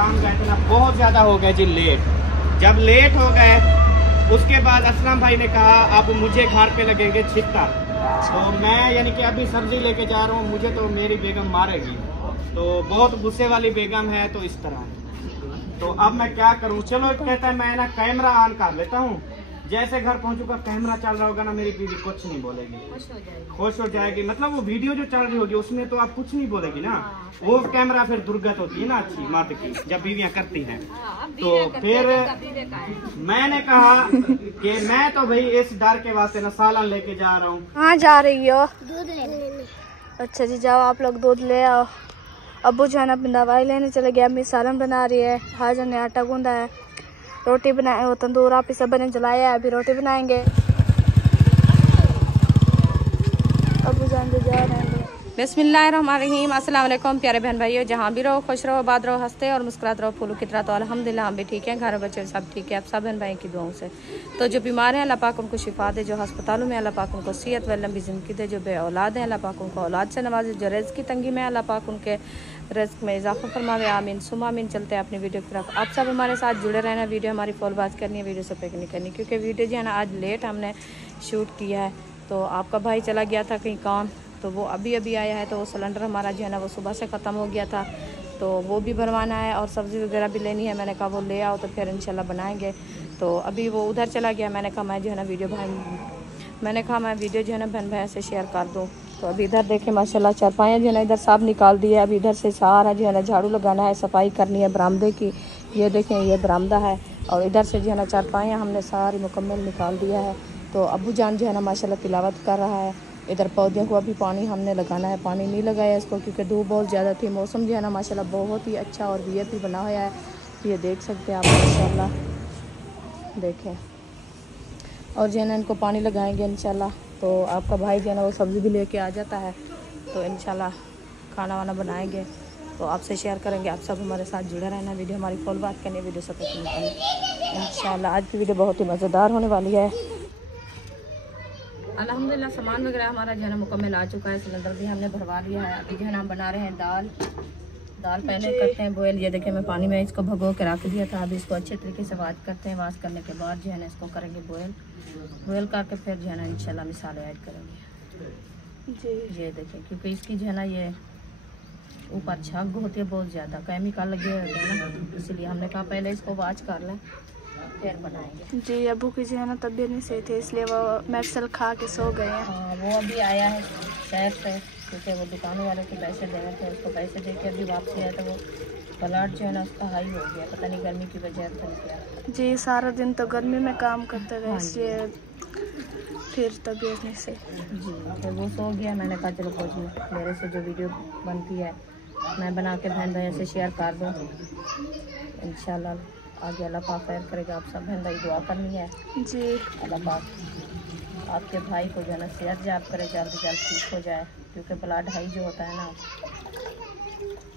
काम गए थे ना, बहुत ज़्यादा हो गए जी लेट। जब लेट हो गए उसके बाद असलम भाई ने कहा अब मुझे घर पे लगेंगे छिट्टा। तो मैं यानी कि अभी सब्जी लेके जा रहा हूँ, मुझे तो मेरी बेगम मारेगी। तो बहुत गुस्से वाली बेगम है, तो इस तरह। तो अब मैं क्या करूँ? चलो कहता है मैं ना कैमरा ऑन कर लेता हूँ, जैसे घर पहुंचूंगा कैमरा चल रहा होगा ना, मेरी बीवी कुछ नहीं बोलेगी, खुश हो जाएगी। मतलब वो वीडियो जो चल रही होगी उसमें तो आप कुछ नहीं बोलेगी ना। वो कैमरा फिर दुर्गत होती है ना अच्छी मर्द की, जब बीवियां करती हैं। तो फिर मैंने कहा कि मैं तो भाई इस डर के वास्ते ना सालन लेके जा रहा हूँ। कहाँ जा रही हो? दूध लेने। अच्छा जी, जाओ आप लोग दूध ले आओ। अबू जान अपनी दवाई लेने चले गए, अम्मी सालन बना रही है, हाजन ने आटा गूंदा है, रोटी बनाए, वो तंदूर आप सब ने जलाया है, अभी रोटी बनाएंगे। अबू जान जो जा रहे हैं। बिस्मिल्लाहिर्रहमानिर्रहीम। अस्सलाम वालेकुम प्यारे बहन भाइयों, जहाँ भी रहो खुश रहो, आबाद रहो, हंसते और मुस्कुराते रहो, फूलों की तरह। तो अल्हम्दुलिल्लाह हम भी ठीक हैं, घर बच्चे सब ठीक है, आप सब बहन भाई की दुआओं से। तो जो बीमार हैं अल्लाह पाक उनको शिफा दे, जो अस्पतालों में अल्लाह पाक उनको सेहत व लंबी ज़िंदगी दे, जो बे औलाद हैं अल्लाह पाक उनको औलाद से नवाजे, जो रिज़्क़ की तंगी में अल्लाह पाक उनके रिज़्क़ में इजाफ़ा फरमावे, आमीन सुमा आमीन। चलते हैं अपनी वीडियो की तरफ। आप सब हमारे साथ जुड़े रहना, वीडियो हमारी फॉल बात करनी है, वीडियो से पिक नहीं करनी, क्योंकि वीडियो जो है ना आज लेट हमने शूट किया है। तो आपका भाई चला गया था कहीं काम, तो वो अभी आया है। तो वो सिलेंडर हमारा जो है ना वो सुबह से ख़त्म हो गया था, तो वो भी भरवाना है और सब्ज़ी वगैरह भी लेनी है। मैंने कहा वो ले आओ तो फिर इंशाल्लाह बनाएंगे। तो अभी वो उधर चला गया, मैंने कहा मैं जो है ना वीडियो जो है ना बहन भाई से शेयर कर दूँ। तो अभी इधर देखें माशाल्लाह चारपाइयाँ जो है ना इधर साफ निकाल दी है। अभी इधर से सारा जो है ना झाड़ू लगाना है, सफाई करनी है बरामदे की। ये देखें ये बरामदा है, और इधर से जो है ना चारपाइयाँ हमने सारी मुकम्मल निकाल दिया है। तो अबू जान जो है ना माशाल्लाह तिलावत कर रहा है। इधर पौधों को अभी पानी हमने लगाना है, पानी नहीं लगाया इसको क्योंकि धूप बहुत ज़्यादा थी। मौसम जो है ना माशाल्लाह बहुत ही अच्छा और वीआईपी बना हुआ है, ये देख सकते हैं आप माशाल्लाह, देखें। और जो है ना इनको पानी लगाएंगे इंशाल्लाह। तो आपका भाई जो है ना वो सब्ज़ी भी लेके आ जाता है, तो इंशाल्लाह खाना वाना बनाएंगे, तो आपसे शेयर करेंगे। आप सब हमारे साथ जुड़े रहना, वीडियो हमारी फॉल बात करनी, वीडियो सब इंशाल्लाह। आज की वीडियो बहुत ही मज़ेदार होने वाली है। अल्हम्दुलिल्लाह सामान वगैरह हमारा जो है ना मुकम्मल आ चुका है, सिलेंडर भी हमने भरवा लिया है। अभी जो है ना हम बना रहे हैं दाल पहले करते हैं बॉयल। ये देखिए मैं पानी में इसको भगो के रख दिया था, अभी इसको अच्छे तरीके से वाश करते हैं। वाश करने के बाद जो है ना इसको करेंगे बॉयल करके फिर जो है ना इंशाल्लाह मसाले ऐड करेंगे जी। ये देखिए क्योंकि इसकी जो है ना ये ऊपर छग होती है, बहुत ज़्यादा केमिकल लगे होते हैं ना, इसलिए हमने कहा पहले इसको वाश कर लें फिर बनाएंगे जी। अबू की जो है ना तबीयत नहीं सही थी, इसलिए वो मेडिसिन खा के सो गए हैं। हाँ वो अभी आया है शहर से, क्योंकि वो दुकान वाले को पैसे देने थे, उसको पैसे दे के अभी वापसी आया। तो वो ब्लड जो है ना उसका हाई हो गया, पता नहीं गर्मी की वजह से क्या जी। सारा दिन तो गर्मी में काम करते रहे, इसलिए फिर तबीयत नहीं सही जी। फिर वो सो गया, मैंने कहा चलो कुछ मेरे से जो वीडियो बनती है मैं बना के बहन भाई से शेयर कर दूँ इंशाल्लाह। आगे अल्लाह पाक खैर करेगा, आप सब बहन भाई दुआ करनी है जी। अल्लाह पाक आपके भाई को जो है ना सेहत याब करे, जल्द से जल्द ठीक हो जाए, क्योंकि ब्लड हाई जो होता है ना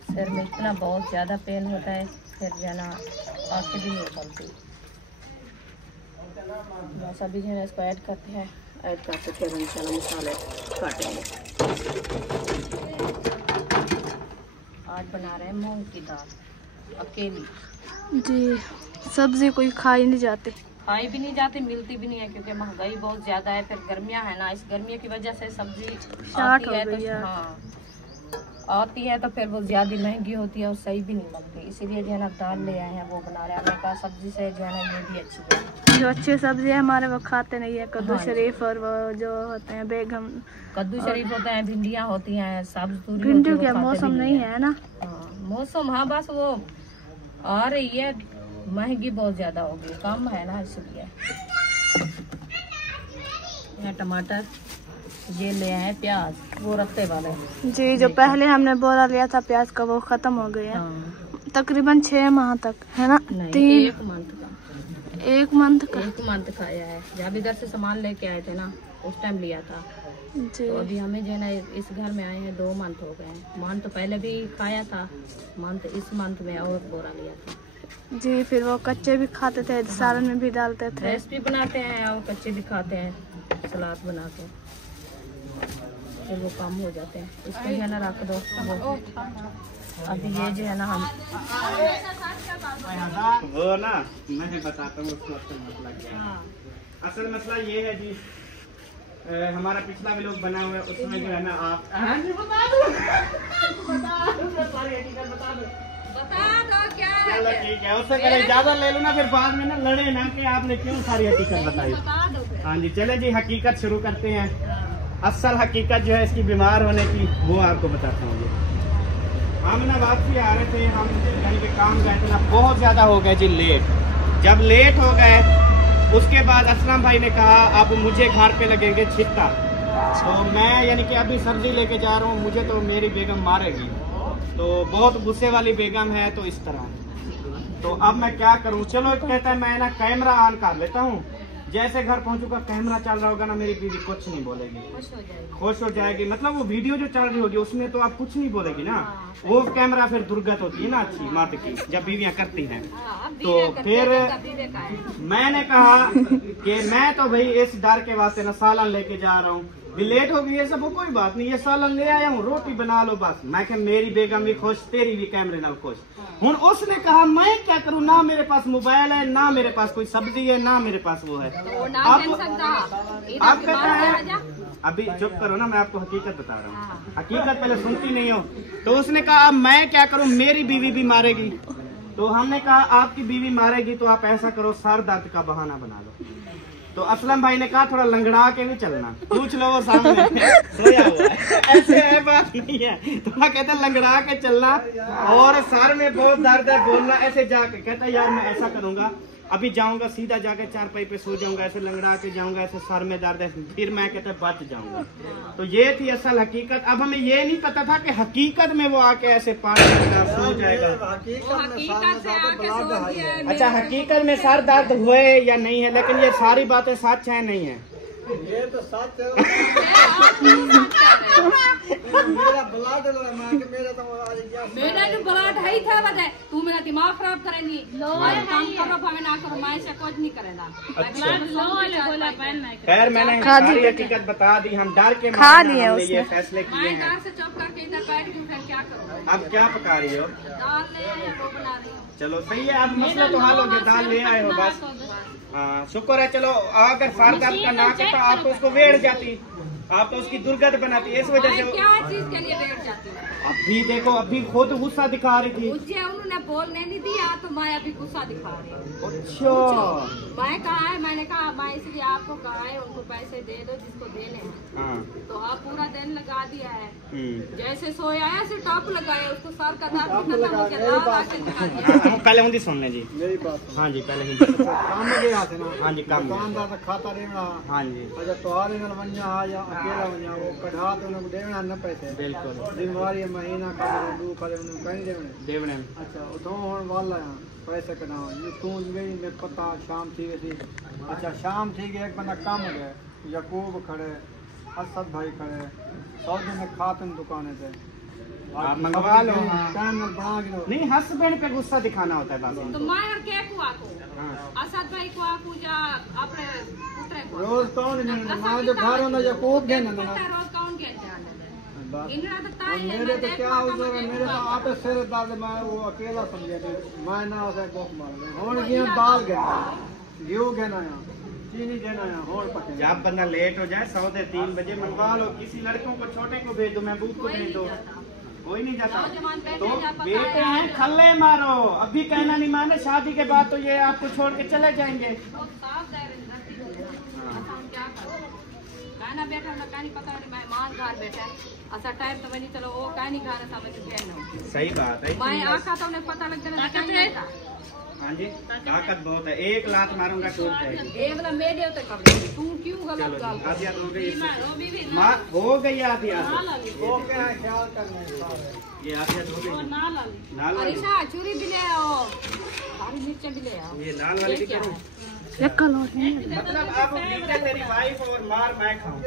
सिर में इतना बहुत ज़्यादा पेन होता है, फिर जो है ना आँखें भी नहीं चलती। बस अभी जो है ना इसको ऐड करते हैं, ऐड करके फिर इंशाल्लाह मसाले काटेंगे। आज बना रहे हैं मूंग की दाल अकेली जी। सब्जी कोई खा ही नहीं जाते, खाई भी नहीं जाती, मिलती भी नहीं है, क्योंकि महंगाई बहुत ज़्यादा है। फिर गर्मियाँ है ना, इस गर्मियों की वजह से सब्जी शार्ट हो गई है। हाँ आती है तो फिर वो ज़्यादा महंगी होती है और सही भी नहीं लगती, इसीलिए जो है ना दाल ले आए हैं वो बना रहे हैं। हमने कहा सब्जी से जो है ना ये भी अच्छी है, जो अच्छी सब्जी है हमारे वो खाते नहीं है। कद्दू शरीफ और वो जो होते हैं बेगम, कद्दू शरीफ होते हैं, भिंडियाँ होती हैं, सब्जी भिंडी क्या मौसम नहीं है ना। हाँ मौसम, हाँ बस वो आ रही है, महंगी बहुत ज़्यादा होगी, कम है ना इसलिए। यहाँ टमाटर, ये ले आए प्याज वो रखते वाले जी, जो पहले हमने बोला लिया था प्याज का वो ख़त्म हो गया। हाँ। तकरीबन 6 माह तक है ना, 1 मंथ का आया है। जब इधर से सामान लेके आए थे ना उस टाइम लिया था जी। तो अभी हमें जो है ना इस घर में आए हैं 2 मंथ हो गए हैं। मंथ तो पहले भी खाया था, मंथ इस मंथ में और बोरा लिया था जी। फिर वो कच्चे भी खाते थे, सालन में भी डालते थे, रेसिपी बनाते हैं और कच्चे भी खाते हैं, सलाद बना के, फिर वो कम हो जाते हैं। इसको जो है ना रख दो वो। अभी ये जो है ना हम वो ना मैं बताता हूँ उसको असल मसला क्या है। असल मसला ये है जी, हमारा पिछला व्लॉग बना हुआ है, उसमें जो है ना आप चलो ठीक है, उससे पहले इजाजत ले लो ना, फिर बाद में ना लड़े ना कि आपने क्यों सारी हकीकत बताई। हाँ जी, चले जी हकीकत शुरू करते हैं। असल हकीकत जो है इसकी बीमार होने की वो आपको बताता हूँ। हम ना वापसी आ रहे थे, हम यानी कि काम गए थे ना, बहुत ज़्यादा हो गए जी लेट। जब लेट हो गए उसके बाद असलम भाई ने कहा अब मुझे घर पे लगेंगे छिट्टा। तो मैं यानी कि अभी सब्जी लेके जा रहा हूँ, मुझे तो मेरी बेगम मारेगी, तो बहुत गुस्से वाली बेगम है। तो इस तरह तो अब मैं क्या करूँ, चलो कहता है मैं ना कैमरा ऑन कर लेता हूँ, जैसे घर पहुंचूंगा कैमरा चल रहा होगा ना, मेरी बीवी कुछ नहीं बोलेगी, खुश हो जाएगी। मतलब वो वीडियो जो चल रही होगी उसमें तो आप कुछ नहीं बोलेगी ना, वो कैमरा फिर दुर्गत होती है ना अच्छी मर्द की जब बीवियां करती हैं। तो फिर मैंने कहा कि मैं तो भाई इस डर के वास्ते ना सालन लेके जा रहा हूँ, लेट हो गई है सब, वो कोई बात नहीं, ये सालन ले आया हूँ, रोटी बना लो बस। मैं कहा मेरी बेगम भी खुश, तेरी भी कैमरे नाल खुश। हूँ उसने कहा मैं क्या करूँ, ना मेरे पास मोबाइल है, ना मेरे पास कोई सब्जी है, ना मेरे पास वो है। आप कहता है अभी चुप करो ना, मैं आपको हकीकत बता रहा हूँ, हकीकत पहले सुनती नहीं हो। तो उसने कहा अब मैं क्या करूँ, मेरी बीवी भी मारेगी। तो हमने कहा आपकी बीवी मारेगी तो आप ऐसा करो, सर दर्द का बहाना बना लो। तो असलम भाई ने कहा थोड़ा लंगड़ा के भी चलना, पूछ लो वो सामने सोया हुआ है, ऐसे है बात नहीं है। थोड़ा कहता लंगड़ा के चलना, और सर में बहुत दर्द है, बोलना ऐसे जाके। कहता यार मैं ऐसा करूंगा, अभी जाऊंगा सीधा जाके चारपाई पे सो जाऊंगा, ऐसे लंगड़ा के जाऊंगा, ऐसे सर में दर्द है, फिर मैं कहता बच जाऊंगा। तो ये थी असल हकीकत। अब हमें ये नहीं पता था कि हकीकत में वो आके ऐसे पार सो जाएगा। अच्छा हकीकत में सर दर्द हुए या नहीं है, लेकिन ये सारी बातें सच है नहीं है, ये तो सच है। मेरा ब्लड मेरा जो ब्लड है ही था वजह तू मेरा दिमाग खराब करेंगी। काम करो भावे ना करो, मैं से कुछ नहीं करेगा। खैर मैंने सारी हकीकत बता दी, हम डर के मारे हमने ये फैसले किए हैं। मैं से चुप करके इधर बैठ गई, फिर क्या करूँ। अब क्या पका रही हो? दाल ले आए, वो बना रही हूँ। चलो सही है, अब मसला तो हल हो गया, दाल ले आए हो बस। हाँ शुक्र है। चलो अगर सर दर्द का ना करता आप तो उसको वेड़ जाती, आप तो उसकी दुर्गत बनाती, इस वजह से क्या चीज के लिए बैठ जाती है। अभी देखो अभी खुद गुस्सा दिखा रही थी, मुझे उन्होंने बोलने नहीं दिया तो मैं अभी गुस्सा दिखा रही हूँ। अच्छा मैं कहा है, मैंने कहा मैं इसलिए आपको कहा है उनको पैसे दे दो जिसको देने हैं। हाँ। तो आप पूरा दिन लगा दिया है, जैसे सोया ऐसे टॉप लगाए, उसको सर का दांत खत्म हो गया। पहले हिंदी सुन ले जी मेरी बात। हाँ जी पहले हिंदी। काम गया थे ना। हाँ जी काम दुकानदार का खाता देना। हाँ जी। अच्छा तो आ देना वन्या या अकेला वन्या वो कढ़ा तो उनको देना न पैसे। बिल्कुल। जिम्मेवारी महीना का दू करे उन्हें कहीं देवने। अच्छा तो होने वाला है पैसे कढ़ाओ, ये तू गई मेरे पता शाम थी थी। अच्छा शाम थी गई, एक बंदा कम गए, यकूब खड़े, असद भाई खड़े, सौदे में खातन दुकाने थे। आप मंगवा लो। टाइम बना के नहीं हस्बैंड पे गुस्सा दिखाना होता है बस। तो मैं और क्या को आको असद भाई को आको या अपने पुत्र को रोज कौन मैं जो घर होना यकूब गए ना रोज कौन के जाने मेरे तो क्या उधर मेरे तो आप सिर दर्द मैं वो अकेला समझे मैं ना उसे बहुत मार होन गया दाल गया घी गया चीनी देना है होन पके। जब बंदा लेट हो जाए 3 बजे मंगवा लो, किसी लड़कों को छोटे को भेज दो, महबूब को भेज दो, कोई नहीं जाता। तो बेटे हैं खल्ले मारो, अभी कहना नहीं माने, शादी के बाद तो ये आपको छोड़ के चले जाएंगे। ना बैठा ना कहानी पता नहीं मेहमान घर बैठा ऐसा टाइम तो मैंने चलो वो कहानी खाना समझ के सही बात है। मैं आका तो उन्हें पता लग जाना। हाँ जी ताकत बहुत है, एक लात मारूंगा टूट जाएगी। ये वाला मेरे होते कब तू क्यों गलत गाल आधी हो गई, मां हो गई आधी वो क्या ख्याल करना ये आधी हो गई। नाल अरिशा चूरी भी ले आओ, हरी मिर्च भी ले आओ। ये लाल वाली क्या है? मतलब अब पीछे तेरी वाइफ और मार मैं खाऊं।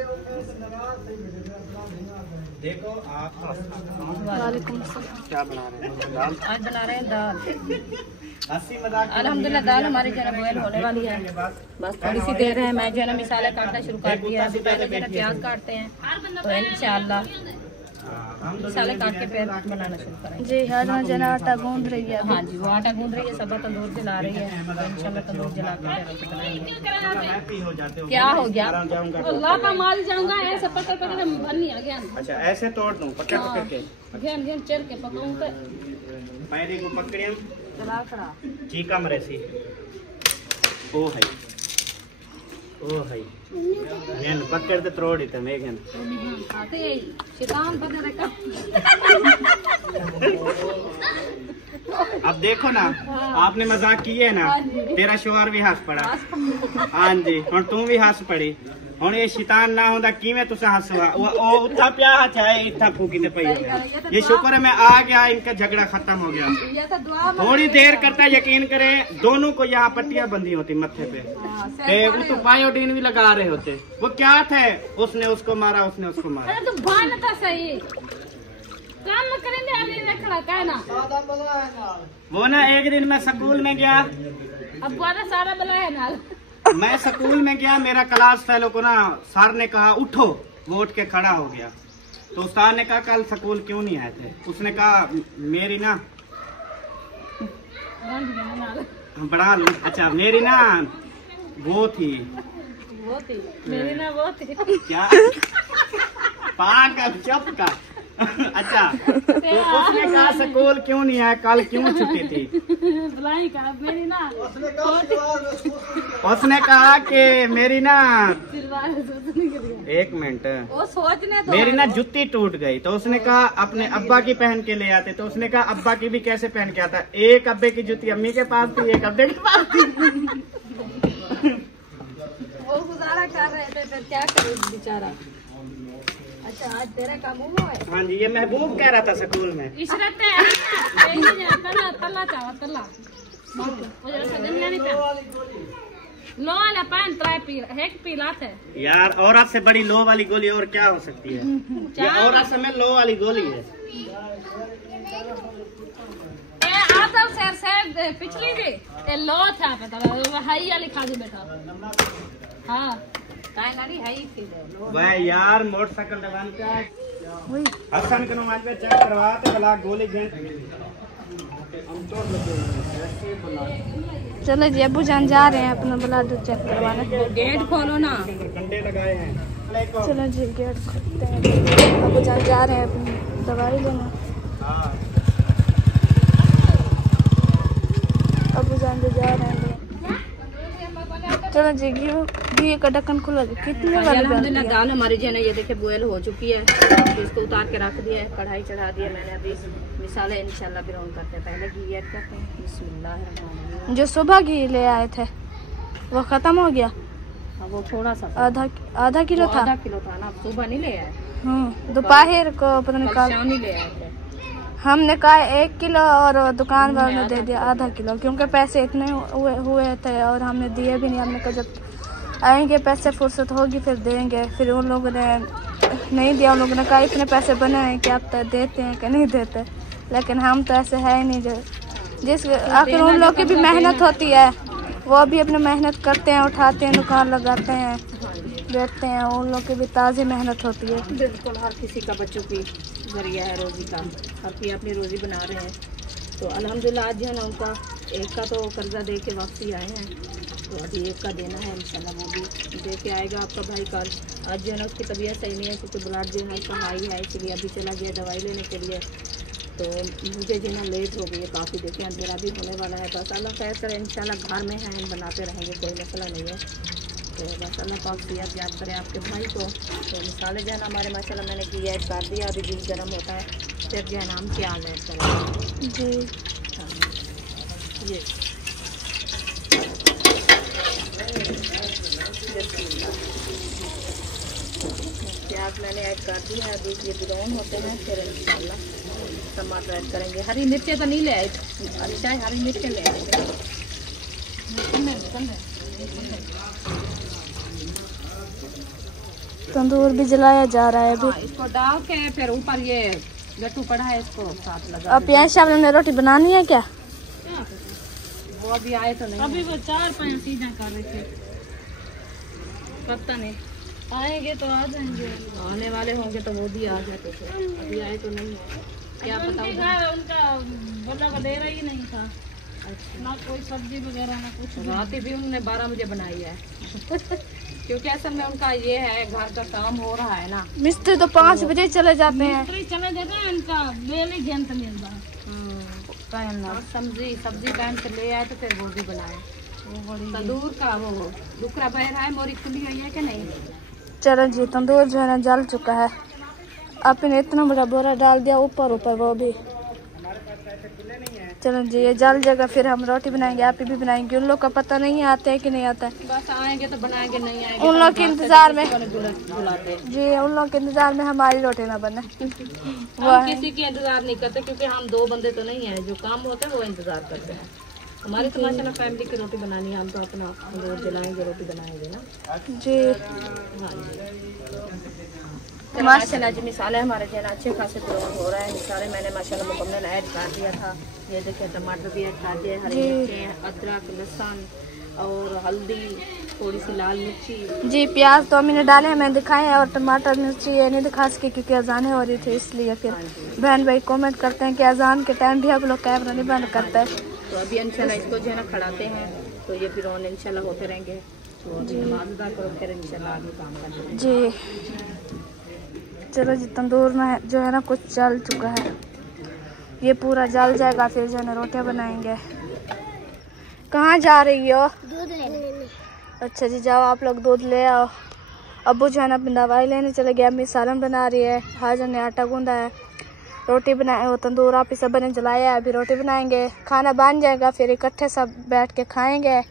देखो आप क्या बना रहे हैं? दाल आज बना रहे हैं दाल। हंसी मजाक अल्हम्दुलिल्लाह दाल हमारी जो है बॉयल होने वाली है, बस थोड़ी सी देर है। मैं जो है ना मिसाले काटना शुरू कर दिया है, पहले जो है प्याज काटते हैं तो इंशाल्लाह मसाले काट के फिर बनाना शुरू करेंगे। जी हाजमा जना आटा गूंद रही है। हाँ जी, वो आटा गूंद रही है, सबा तंदूर जला रही है। इंशाल्लाह तंदूर जला के फिर रोटी बनाएंगे। क्या हो गया? अल्लाह का माल जाऊंगा, ऐसे पकड़ पकड़ बन नहीं आ गया। अच्छा ऐसे तोड़ दूं, पकड़ पकड़ के घेन घेन चल के पकाऊं तो पैरे को पकड़ियम चला खड़ा चीका मरेसी। ओ है నేను పక్కడితే త్రోడితే మేఘన్ खाते शैतान बने रखा। अब देखो ना, आपने मजाक किए ना, तेरा शोहर भी हंस पड़ा। हाँ जी, और तू भी हंस पड़ी। ਹੁਣ ਇਹ शैतान ना होता किवें तुसा हंसवा ओ उतना प्या है इतना फूकी ते पई। ये शुक्र है मैं आ गया, इनका झगड़ा खत्म हो गया। थोड़ी देर करता यकीन करे, दोनों को यहाँ पट्टियां बंधी होती मत्थे पे, वो तो पायोडीन भी लगा रहे होते। वो क्या थे, उसने उसको मारा, उसने उसको मारा। अरे तो भानता सही काम करेंगे खड़ा कहना। वो ना एक दिन मैं स्कूल में गया, अब सारा बला है नाल। मैं स्कूल में गया, मेरा क्लास फेलो को ना सर ने कहा उठो, वो उठ के खड़ा हो गया। तो उस्ताद ने कहा कल स्कूल क्यों नहीं आए थे? उसने कहा मेरी ना बढ़ा लूं। अच्छा मेरी ना वो थी मेरी ना वो थी क्या पाक चुप का। अच्छा तो उसने कहा स्कूल क्यों नहीं आया, कल क्यों छुट्टी थी? मेरी ना उसने कहा कि मेरी ना एक मिनट वो सोचने तो मेरी ना जुत्ती टूट गई। तो उसने कहा अपने अब्बा की पहन के ले आते। तो उसने कहा अब्बा की भी कैसे पहन के आता? एक अब्बे की जुत्ती अम्मी के पास थी, एक अब्बे के पास थी। वो गुजारा कर रहे थे, फिर क्या करे बेचारा। अच्छा आज तेरा काम हुआ है? हाँ जी, ये महबूब कह रहा था स्कूल में। इशरत है तला तला चावा तला मुझे सदन नहीं था लो वाला पान ट्राई पी एक पीला थे यार। औरत से बड़ी लो वाली गोली और क्या हो सकती है? ये औरत से में लो वाली गोली है। आदम से पिछली भी ये लो था पता हाई वाली खा दी बेटा। हाँ वह यार मोटरसाइकिल दबान का हसन के नुमान पे चेक करवाते भला गोली गेंद। चलो जी अबू जान जा रहे हैं अपना ब्लड चेक करवाने। गेट खोलो ना, घंटे लगाए हैं। चलो जी गेट खोलते हैं। अबू जान जा रहे हैं अपनी दवाई लेना। अबू जान जो जा रहे हैं। चलो जी घी का ढक्कन खुला। कितने अल्हम्दुलिल्लाह दाल हमारी जो है ना ये देखिए बॉयल हो चुकी है। तो इसको उतार के रख दिया है, कढ़ाई चढ़ा दिया मैंने। अभी मिसाले इंशाल्लाह ब्राउन करते हैं। पहले घी ऐड करते हैं। बिस्मिल्लाह। जो सुबह घी ले आए थे वो खत्म हो गया। वो थोड़ा सा आधा किलो था। आधा किलो था ना, सुबह नहीं ले आए। दोपहर को पता नहीं कल शाम ही ले आए थे। हमने कहा 1 किलो और दुकान वालों ने दे दिया आधा किलो, क्योंकि पैसे इतने हुए थे और हमने दिए भी नहीं। हमने कहा जब आएंगे पैसे फुर्सत होगी फिर देंगे। फिर उन लोगों ने नहीं दिया। उन लोगों ने कहा इतने पैसे बने हैं कि आप तो देते हैं कि नहीं देते, लेकिन हम तो ऐसे है ही नहीं। जिस आखिर उन लोग की भी मेहनत होती है, वो भी अपनी मेहनत करते हैं, उठाते हैं, दुकान लगाते हैं, बेचते हैं। उन लोग की भी ताज़ी मेहनत होती है। बिल्कुल हर किसी का बच्चों की जरिया है रोज़ी का, हर कोई अपनी रोज़ी बना रहे हैं। तो अल्हम्दुलिल्लाह आज जो है ना उनका एक का तो कर्जा दे के वापसी आए हैं, तो अभी एक का देना है इंशाल्लाह, वो भी दे के आएगा आपका भाई कल। आज जो है ना उसकी तबीयत सही नहीं है क्योंकि ब्लड जो है उसका हाई है, इसलिए अभी चला गया दवाई लेने के लिए। तो मुझे जो है ना लेट हो गई है काफ़ी, देखिए अंधेरा भी होने वाला है। बस अल्लाह खैर करें, इंशाल्लाह घर में हैं हम बनाते रहेंगे, कोई मसला नहीं है। तो बस अल्लाह पाक सेहत याद करें आपके भाई को। तो मिसाले जो है ना हमारे माशाल्लाह मैंने घी ऐड कर दिया। अभी घी गर्म होता है फिर जो है ना हम प्याज ऐड करेंगे जी। ये प्याज मैंने ऐड कर दी है। अभी ये ब्राउन होते हैं फिर इंशाल्लाह टमाटर ऐड करेंगे। हरी मिर्चें तो नहीं ले आए, अच्छा हरी मिर्चें ले आएंगे। तंदूर भी जलाया जा रहा है अभी। हाँ, इसको डाल के फिर ऊपर ये गट्टू पड़ा है इसको साथ लगा। अब प्याज शाम में रोटी बनानी है क्या? वो अभी आए तो नहीं, अभी वो 4-5 चीजें कर रहे थे, पता नहीं आएंगे तो आ जाएंगे, आने वाले होंगे तो वो भी आ जाते थे, अभी आए तो नहीं है। क्या पता उनका बोला वगैरह ही नहीं था। अच्छा। ना कोई सब्जी वगैरह ना कुछ। रात भी उन्होंने 12 बजे बनाई है क्योंकि असल में उनका ये है घर का काम हो रहा है ना। मिस्त्री तो 5 बजे चले जाते हैं। चले जाते हैं, इनका बेले गेंद मिलता है। सब्जी बैंक से ले आए तो फिर वो भी बनाए। तंदूर का वो दुकरा बह रहा है, मोरी खुली हुई है कि नहीं? चलो जी, तंदूर जो है ना जल चुका है। आपने इतना बड़ा बोरा डाल दिया ऊपर वो भी। चलो जी, ये जल जाएगा, फिर हम रोटी बनाएंगे, आप भी बनाएंगे। उन लोग का पता नहीं आता है कि नहीं आता है। बस आएंगे तो बनाएंगे, नहीं आएंगे उन लोग के इंतजार में बुलाते जी, उन लोग के इंतजार में हमारी रोटी ना बने। हम किसी की इंतजार नहीं करते क्योंकि हम 2 बंदे तो नहीं है, जो काम होते हैं वो इंतजार करते हैं। हमारी तो माशाल्लाह फैमिली की रोटी बनानी है, हम तो अपना रोज जलाएंगे, रोटी बनाएंगे ना जी। हाँ जी, माशाल्लाह जी मिसाले हमारे जो है ना अच्छे खासे हो रहा है। मिसाले मैंने माशाल्लाह मुकम्मल ऐड कर दिया था। ये देखिए टमाटर भी ऐड कर दिए, हरी मिर्चें, अदरक, लहसुन और हल्दी, थोड़ी सी लाल मिर्ची जी। प्याज तो मैंने डाले हैं, मैं दिखाए, और टमाटर मिर्ची ये नहीं दिखा सके क्योंकि अजानें हो रही थी, इसलिए फिर बहन भाई कमेंट करते हैं कि अजान के टाइम भी आप लोग कैमरा नहीं बंद करते हैं। तो अभी इंशाल्लाह इसको जो है ना खड़ाते हैं, तो ये फिर ऑन इंशाल्लाह होते रहेंगे। तो अभी नमाज अदा करो, फिर इंशाल्लाह आगे काम करेंगे जी। चलो जी, तंदूर में जो है ना कुछ जल चुका है, ये पूरा जल जाएगा, फिर जो है ना रोटियाँ बनाएंगे। कहाँ जा रही हो? दूध लेने। अच्छा जी, जाओ आप लोग दूध ले आओ। अब्बू जो है ना अपनी दवाई लेने चले गए, अम्मी सालन बना रही है, हाजन ने आटा गूंदा है, रोटी बनाए, वो तंदूर आप ही सब ने जलाया है, अभी रोटी बनाएंगे, खाना बन जाएगा, फिर इकट्ठे सब बैठ के खाएंगे।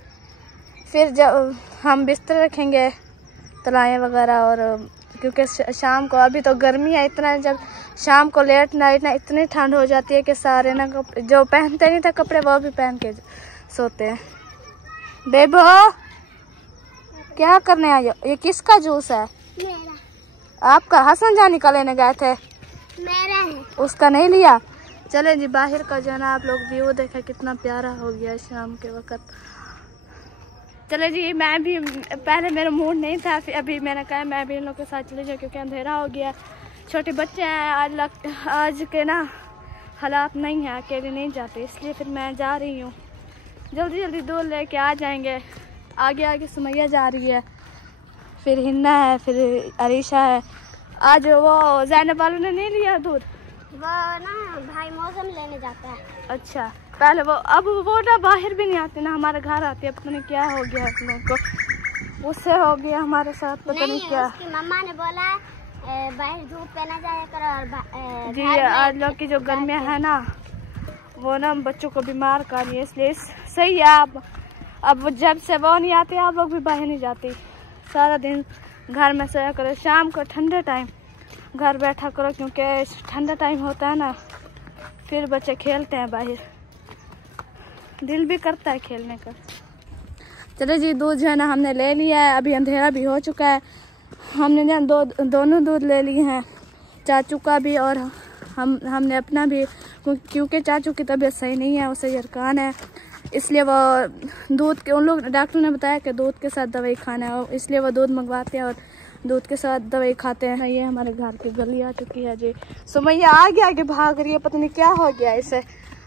फिर जब हम बिस्तर रखेंगे तलाएँ वगैरह, और क्योंकि शाम को अभी तो गर्मी है इतना, जब शाम को लेट नाइट ना इतनी ठंड हो जाती है कि सारे ना जो पहनते नहीं थे कपड़े वो भी पहन के सोते हैं। बेबो क्या करने आए हो? ये किसका जूस है? मेरा। आपका? हसन जानी का लेने गए थे? मेरा है। उसका नहीं लिया? चले जी, बाहर का जो है ना आप लोग व्यू देखा कितना प्यारा हो गया शाम के वक्त। चले जी, मैं भी पहले मेरा मूड नहीं था, फिर अभी मैंने कहा मैं भी इन लोग के साथ चले जाऊँ क्योंकि अंधेरा हो गया, छोटे बच्चे हैं, आज के ना हालात नहीं है, अकेले नहीं जाते, इसलिए फिर मैं जा रही हूँ। जल्दी जल्दी दूध लेके आ जाएंगे। आगे आगे सुमैया जा रही है, फिर हिन्ना है, फिर अरीशा है। आज वो ज़ैनब वालों ने नहीं लिया दूध, वो ना भाई मौसम लेने जाता है। अच्छा, पहले वो, अब वो ना बाहर भी नहीं आते ना, हमारे घर आते हैं। पता नहीं क्या हो गया उन लोग को, उससे हो गया हमारे साथ, पता नहीं क्या। उसकी मम्मा ने बोला बाहर धूप पे ना जाया करो। जी, आज लोग की जो गर्मियाँ है ना वो ना बच्चों को बीमार कर रही है, इसलिए सही है। अब जब से वो नहीं आते आप लोग भी बाहर नहीं जाते, सारा दिन घर में सोया करो, शाम को ठंडे टाइम घर बैठा करो क्योंकि ठंडा टाइम होता है ना, फिर बच्चे खेलते हैं बाहर, दिल भी करता है खेलने का। चलो जी, दूध जो है ना हमने ले लिया है, अभी अंधेरा भी हो चुका है। हमने ना दोनों दूध ले लिए हैं, चाचू का भी और हमने अपना भी, क्योंकि चाचू की तबीयत सही नहीं है, उसे यरकान है, इसलिए वो दूध के, उन लोग डॉक्टर ने बताया कि दूध के साथ दवाई खाना है, इसलिए वो दूध मंगवाते हैं और दूध के साथ दवाई खाते हैं। ये हमारे घर की गली आ चुकी है जी। सुमैया आगे आगे भाग रही है, पता नहीं क्या हो गया इसे।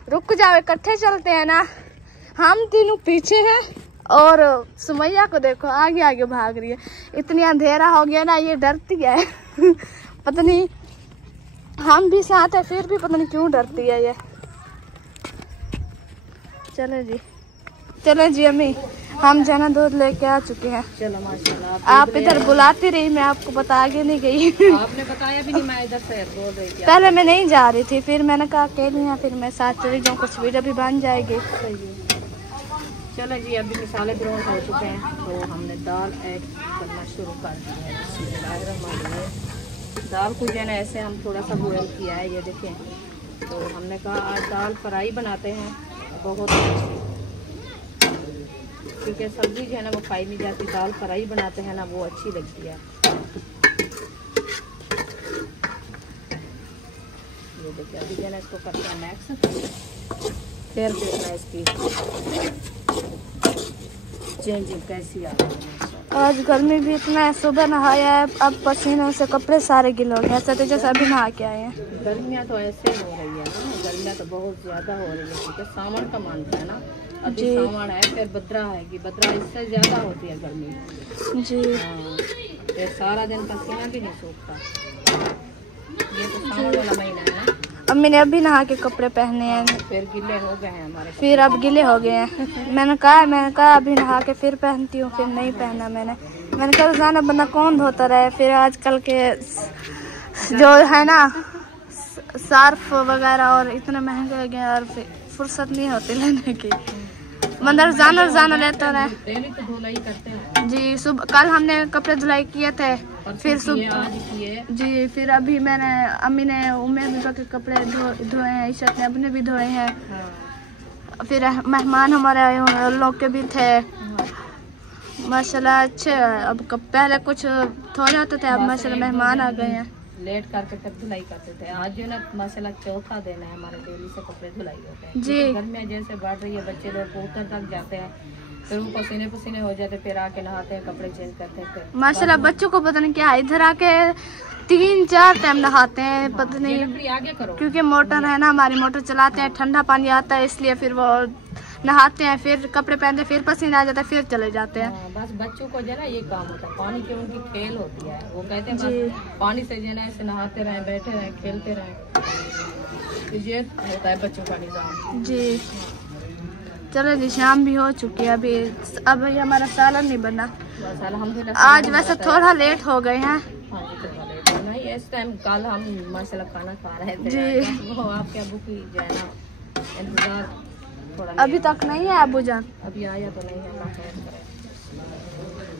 रुक जाओ, इकट्ठे चलते हैं ना, हम तीनों पीछे हैं और सुमैया को देखो आगे आगे भाग रही है। इतनी अंधेरा हो गया ना, ये डरती है पता नहीं, हम भी साथ है फिर भी पता नहीं क्यों डरती है ये। चलो जी अम्मी, हम जना दूध लेके आ चुके हैं। चलो माशाल्लाह, आप इधर बुलाती रही, मैं आपको बता आगे नहीं गई आपने बताया भी नहीं, मैं इधर से बोल रही थी। पहले मैं नहीं जा रही थी, फिर मैंने कहा अकेली हैं, फिर मैं साथ चली जाऊँ, कुछ वीडियो भी बन जाएगी। चलो जी, अभी मिसाले ग्राउंड हो चुके हैं, तो हमने दाल ऐड करना शुरू कर दिया है। दाल को जो है ना ऐसे हम थोड़ा सा बॉयल किया है, ये देखें। तो हमने कहा आज दाल फ्राई बनाते हैं, बहुत क्योंकि सब्जी जो है ना वो खाई नहीं जाती, दाल फ्राई बनाते हैं ना वो अच्छी लगती है। ये देखिए, अभी जो है ना इसको करते हैं मैक्स, फिर देखना इसकी चेंजिंग कैसी आ रही है। आज गर्मी भी इतना है, सुबह नहाया है, अब पसीनों से कपड़े सारे गिले हो गए, ऐसा तो जैसे अभी नहा के आए हैं। गर्मियाँ तो ऐसे हो रही है ना, गर्मियाँ तो बहुत ज़्यादा हो रही है क्योंकि सावन का मानता है ना, अभी सावन है, फिर भद्रा आएगी, भद्रा इससे ज़्यादा होती है गर्मी जी। हाँ, फिर सारा दिन पसीना भी नहीं सूखता, ये तो सावन वाला महीना है ना। अम्मी ने अभी नहा के कपड़े पहने हैं, फिर गिले हो गए हैं हमारे, फिर अब गिले हो गए हैं। मैंने कहा अभी नहा के फिर पहनती हूँ, फिर नहीं पहना मैंने कहा रोजाना बंदा कौन धोता रहे। फिर आजकल के जो है ना सर्फ वगैरह और इतने महंगे हो गए और फुर्सत नहीं होती लेने की, बंदा रोजाना लेता रहे। डेली तो धुलाई करते हैं जी। सुबह कल हमने कपड़े धुलाई किए थे, फिर सुबह जी, फिर अभी मैंने अम्मी ने उम्र के कपड़े धोए हैं, ईशत ने अपने भी धोए हैं। फिर मेहमान हमारे लोग के भी थे, माशाल्लाह अच्छे। अब पहले कुछ थोड़े होते थे, अब माशाल्लाह मेहमान आ गए हैं। लेट करके तब धुलाई करते थे, आज जो ना माशाल्लाह चौथा दिन है हमारे डेली से कपड़े धुलाई होते हैं जी। गर्मियाँ जैसे बढ़ रही है, बच्चे लोग कबूतर तक जाते हैं, फिर वो पसीने हो जाते, फिर आके नहाते हैं, कपड़े चेंज करते हैं। फिर माशाल्लाह बच्चों को पता नहीं क्या, इधर आके 3-4 टाइम नहाते हैं, पता नहीं आगे करो, क्योंकि मोटर है ना, हमारी मोटर चलाते हैं, ठंडा पानी आता है इसलिए फिर वो नहाते हैं, फिर कपड़े पहनते हैं, फिर पसीना आ जाता है, फिर चले जाते हैं। बस बच्चों को जो है ना ये काम होता है, पानी की उनकी खेल होती है, वो कहते हैं बस पानी से जो है ना ऐसे नहाते रहें, बैठे रहें, खेलते रहें, तो ये होता है बच्चों का निजाम जी। चलो जी, शाम भी हो चुकी है, अब ये हमारा सालन नहीं बना, बस अल्हम्दुलिल्लाह। आज वैसे थोड़ा लेट हो गए हैं नहीं, इस टाइम कल हम माशाल्लाह खाना खा रहे थे जी। वो आपके अबू की जो है ना इंतजार थोड़ा अभी तक नहीं है अबू जान, अभी आया तो नहीं है, अल्लाह खैर करे।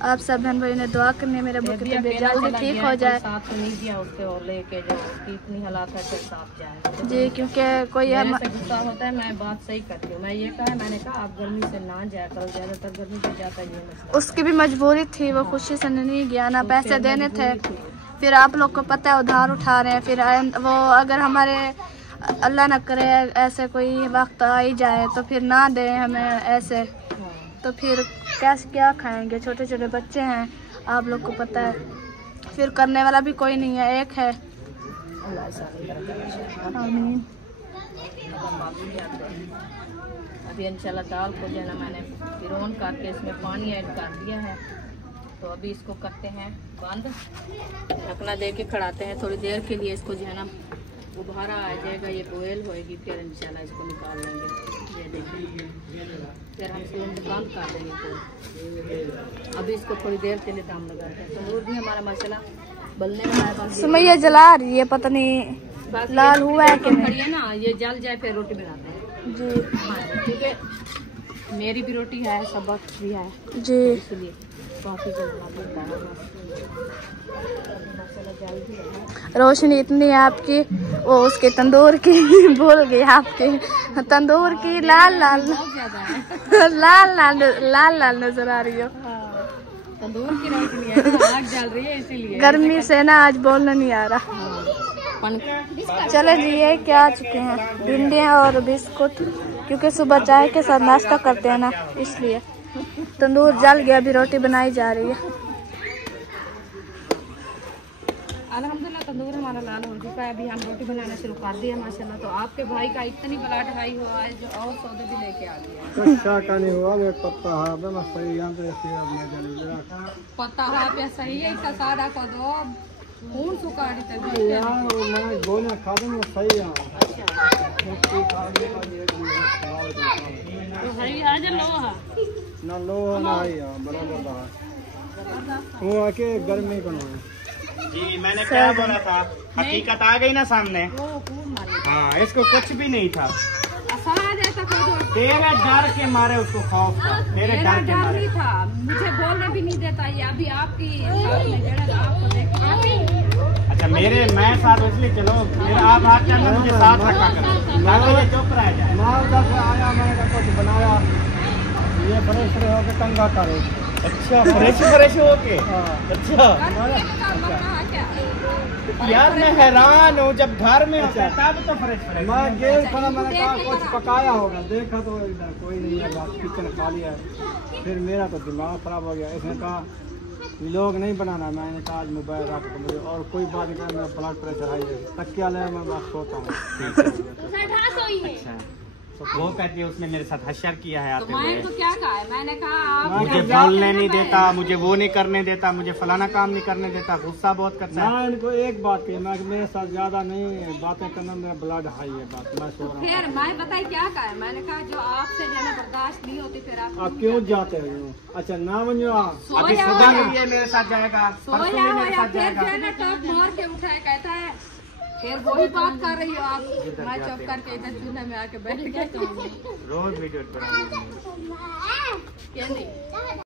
आप सब बहन भाई ने दुआ करनी, मेरे अबू की तबीयत जल्दी ठीक हो जाए साथ नहीं दिया उसके, और लेके जो इतनी हालात है फिर साथ जाए जी, क्योंकि कोई गुस्सा होता है। मैं बात सही करती हूँ, मैं ये कहा, मैंने कहा आप गर्मी से ना जाया करो, ज्यादातर गर्मी से जाता है ये। उसकी भी मजबूरी थी, वो खुशी से नहीं गया ना, पैसे देने थे, फिर आप लोग को पता है उधार उठा रहे हैं, फिर वो अगर हमारे अल्लाह न करे ऐसे कोई वक्त आ ही जाए तो फिर ना दे हमें ऐसे, तो फिर कैसे क्या खाएंगे, छोटे छोटे बच्चे हैं, आप लोग को पता है, फिर करने वाला भी कोई नहीं है, एक है। आमीन। अभी इंशाल्लाह दाल को जो है ना मैंने फिरौन करके इसमें पानी ऐड कर दिया है, तो अभी इसको करते हैं बंद, ढकना दे के खड़ाते हैं थोड़ी देर के लिए, इसको जो है ना उबारा आ जाएगा, ये बॉयल होएगी, फिर इंशाल्लाह इसको निकाल लेंगे। ये देखिए, फिर हम इसको बंद कर देंगे तो अभी इसको थोड़ी देर के लिए दम लगाते हैं। तंदूर भी हमारा मसाला बनने में सुमैया जला रही है, पता नहीं लाल हुआ है कि नहीं ना, ये जल जाए फिर रोटी बनाते हैं जी। हाँ, क्योंकि मेरी भी रोटी है, सबक भी है जी, इसलिए काफ़ी रोशनी इतनी है आपकी, वो उसके तंदूर की भूल गई, आपके तंदूर की लाल लाल नजर आ रही हो। तंदूर की रोशनी है, आग जल रही है इसीलिए, गर्मी से ना आज बोलना नहीं आ रहा। चले जी, ये क्या आ चुके हैं भिंडियाँ और बिस्कुट, क्योंकि सुबह चाय के साथ नाश्ता करते हैं ना, इसलिए तंदूर जल गया, अभी रोटी बनाई जा रही है। अल्हम्दुलिल्लाह तंदूर हमारा लाल हो चुका है, अभी हम रोटी बनाना शुरू कर दिए माशाल्लाह। तो आपके भाई का इतनी बड़ा ढाई हुआ है जो और सौदे भी लेके आ गया, अच्छा का नहीं हुआ, मैं पत्ता है मैं सही यहां पे पत्ता है पे सही है, इसका सारा को दो खून सुखाड़ी तक यार, मैं गोना खा दूं सही है। तो भाई आज लोहा ना लोहा ना है बराबर है, वो आके गर्मी को ना जी। मैंने क्या बोला था, हकीकत आ गई ना सामने। हाँ, इसको कुछ भी नहीं था, तेरे डर के मारे उसको खौफ था, तेरे डर के मारे था, मुझे बोलने भी नहीं देता ये। अभी आपकी आपको अच्छा मैं साथ इसलिए चलो, मेरा आप हाथ चलना, मुझे साथ रखा करो, चुप रह जाए। मालदा से आया, मैंने कुछ बनाया, ये फ्रेश होके टंगा करे। अच्छा, फ्रेश होके, अच्छा यार मैं हैरान हूँ, जब घर में होता है तब तो फ्रेश मैं गेल खाना, मैंने कहा कुछ पकाया होगा, देखा तो इधर कोई नहीं है, बात किचन खाली है। फिर मेरा तो दिमाग खराब हो गया, इसने कहा लोग नहीं बनाना, मैंने कहा आज मोबाइल रख दो मुझे, और कोई बात नहीं कर, मेरा ब्लड प्रेशर हाई है, तकिया ले मैं बस सोता हूँ। अच्छा, तो वो कहती है उसने मेरे साथ हशर किया है आते हुए, मैं तो क्या कहा है, मैंने कहा आप मुझे बोलने नहीं देता, मुझे वो नहीं करने देता, मुझे फलाना काम नहीं करने देता, गुस्सा बहुत करता है। मैं इनको एक बात की, मैं मेरे साथ ज्यादा नहीं बातें करना, मेरा ब्लड हाई है, बस मैं सो रहा हूँ। फिर मैं बताई क्या कहा है, मैंने कहा जो आपसे जो है बर्दाश्त नहीं होती फिर आप क्यों जाते हो? अच्छा ना बनो आप, अभी सुबह भी ये मेरे साथ जाएगा, परसों भी सोया मेरे या साथ फिर जाएगा। जो है ना टॉप मार के उठाए, कहता है फिर वही बात कर रही हो आप। मैं चुप करके इधर चूल्हे में आके बैठ गया तो रोज वीडियो बनाऊंगा। क्या नहीं